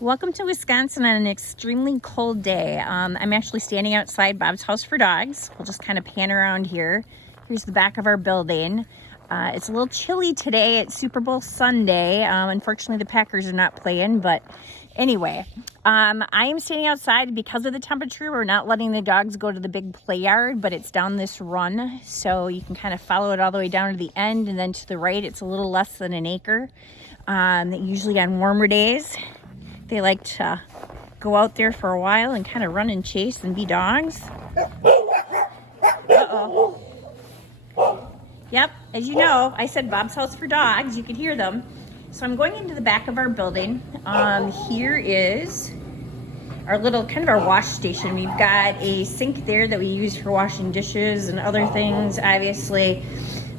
Welcome to Wisconsin on an extremely cold day. I'm actually standing outside Bob's House for Dogs. We'll just kind of pan around here. Here's the back of our building. It's a little chilly today. It's Super Bowl Sunday. Unfortunately, the Packers are not playing, but anyway, I am standing outside because of the temperature. We're not letting the dogs go to the big play yard, but it's down this run, so you can kind of follow it all the way down to the end, and then to the right, it's a little less than an acre. Usually on warmer days, they like to go out there for a while and kind of run and chase and be dogs. Uh-oh. Yep, as you know, I said Bob's House for Dogs. You could hear them. So I'm going into the back of our building. Here is our little, kind of our wash station. We've got a sink there that we use for washing dishes and other things. Obviously,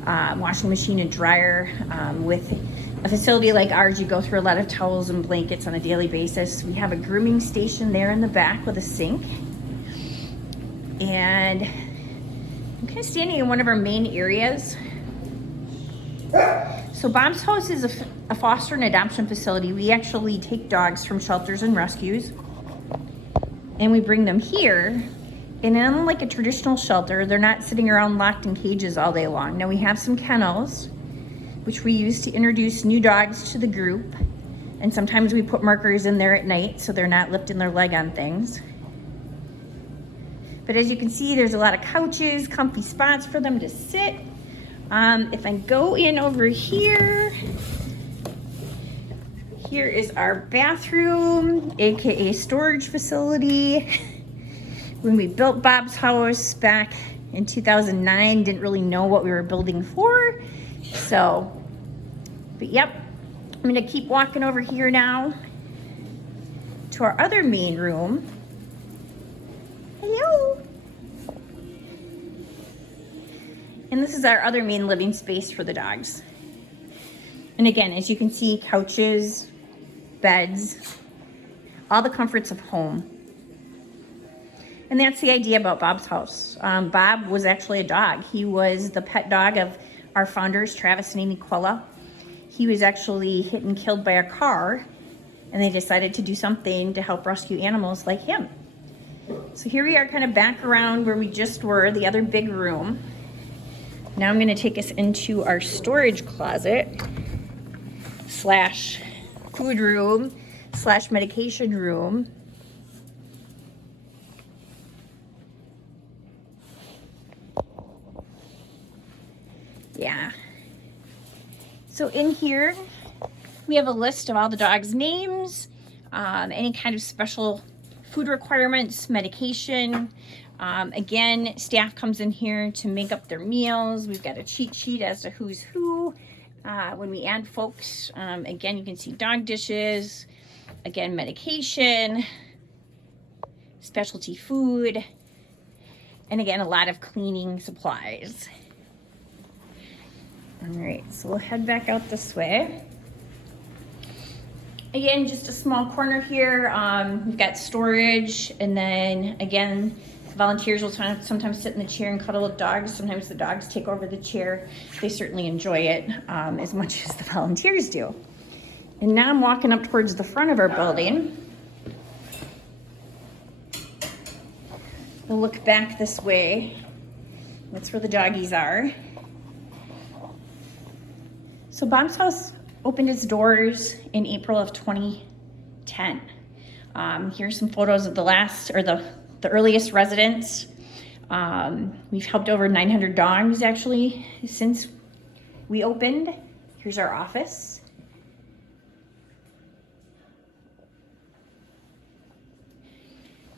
washing machine and dryer. With a facility like ours, you go through a lot of towels and blankets on a daily basis. We have a grooming station there in the back with a sink. And I'm kind of standing in one of our main areas. So Bob's House is a foster and adoption facility. We actually take dogs from shelters and rescues, and we bring them here. And unlike a traditional shelter, they're not sitting around locked in cages all day long. Now we have some kennels, which we use to introduce new dogs to the group. And sometimes we put markers in there at night so they're not lifting their leg on things. But as you can see, there's a lot of couches, comfy spots for them to sit. If I go in over here, here is our bathroom, AKA storage facility. When we built Bob's House back in 2009, didn't really know what we were building for. So, but yep, I'm gonna keep walking over here now to our other main room. Hello. And this is our other main living space for the dogs. And again, as you can see, couches, beds, all the comforts of home. And that's the idea about Bob's House. Bob was actually a dog. He was the pet dog of our founders, Travis and Amy Quella. He was actually hit and killed by a car, and they decided to do something to help rescue animals like him. So here we are kind of back around where we just were, the other big room. Now I'm going to take us into our storage closet slash food room slash medication room. Yeah. So in here, we have a list of all the dogs' names, any kind of special food requirements, medication. Again, staff comes in here to make up their meals. We've got a cheat sheet as to who's who. When we add folks, again, you can see dog dishes, again, medication, specialty food, and again, a lot of cleaning supplies. All right, so we'll head back out this way. Again, just a small corner here. We've got storage, and then again, volunteers will sometimes sit in the chair and cuddle with dogs. Sometimes the dogs take over the chair. They certainly enjoy it as much as the volunteers do. And now I'm walking up towards the front of our building. We'll look back this way. That's where the doggies are. So Bob's House opened its doors in April of 2010. Here's some photos of the earliest residents. We've helped over 900 dogs actually since we opened. Here's our office.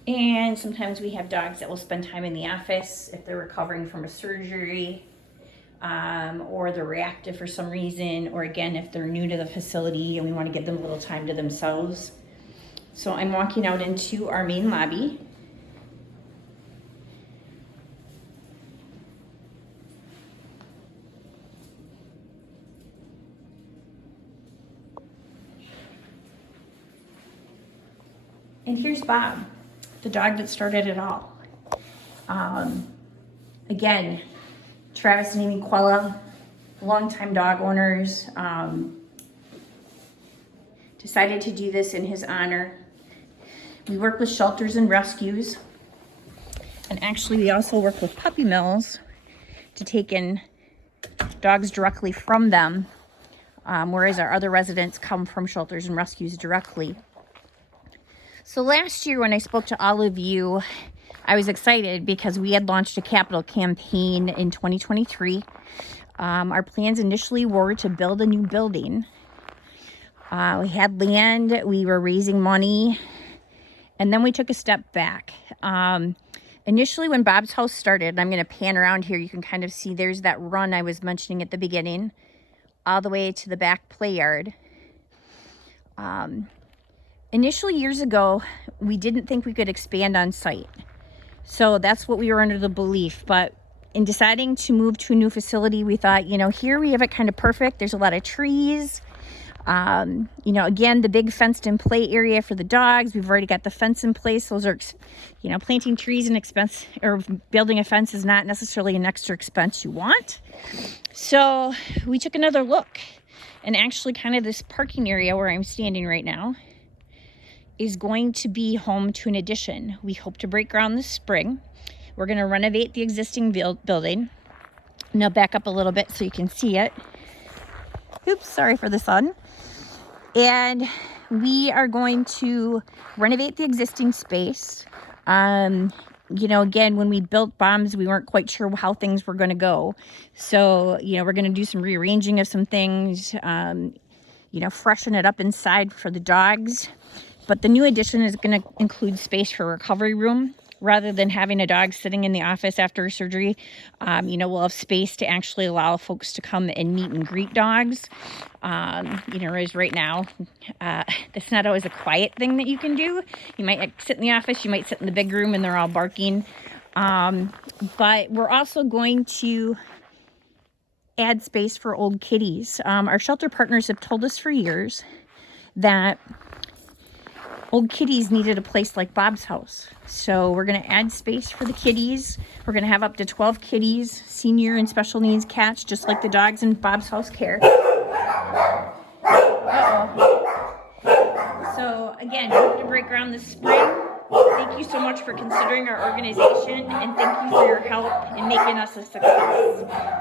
And sometimes we have dogs that will spend time in the office if they're recovering from a surgery, or they're reactive for some reason, or again, if they're new to the facility and we want to give them a little time to themselves. So I'm walking out into our main lobby. And here's Bob, the dog that started it all. Again, Travis and Amy Quella, longtime dog owners, Decided to do this in his honor. We work with shelters and rescues. And actually we also work with puppy mills to take in dogs directly from them, whereas our other residents come from shelters and rescues directly. So last year when I spoke to all of you, I was excited because we had launched a capital campaign in 2023. Our plans initially were to build a new building. We had land, we were raising money, and then we took a step back. Initially when Bob's House started, and I'm going to pan around here, you can kind of see there's that run I was mentioning at the beginning, all the way to the back play yard. Initially years ago, we didn't think we could expand on site. So that's what we were under the belief. But in deciding to move to a new facility, we thought, you know, here we have it kind of perfect. There's a lot of trees. You know, again, the big fenced in play area for the dogs. We've already got the fence in place. Those are, you know, planting trees and expense, or building a fence is not necessarily an extra expense you want. So we took another look, and actually kind of this parking area where I'm standing right now is going to be home to an addition. We hope to break ground this spring. We're going to renovate the existing building. Now back up a little bit so you can see it. Oops, sorry for the sun. And we are going to renovate the existing space. You know, again, when we built Bombs, we weren't quite sure how things were going to go. So, you know, we're going to do some rearranging of some things, you know, freshen it up inside for the dogs. But the new addition is going to include space for a recovery room. Rather than having a dog sitting in the office after surgery, you know, we'll have space to actually allow folks to come and meet and greet dogs. You know, whereas right now, it's not always a quiet thing that you can do. You might sit in the office, you might sit in the big room and they're all barking. But we're also going to add space for old kitties. Our shelter partners have told us for years that old kitties needed a place like Bob's House. So we're going to add space for the kitties. We're going to have up to 12 kitties, senior and special needs cats, just like the dogs in Bob's House care. So again, we hope to break ground this spring. Thank you so much for considering our organization, and thank you for your help in making us a success.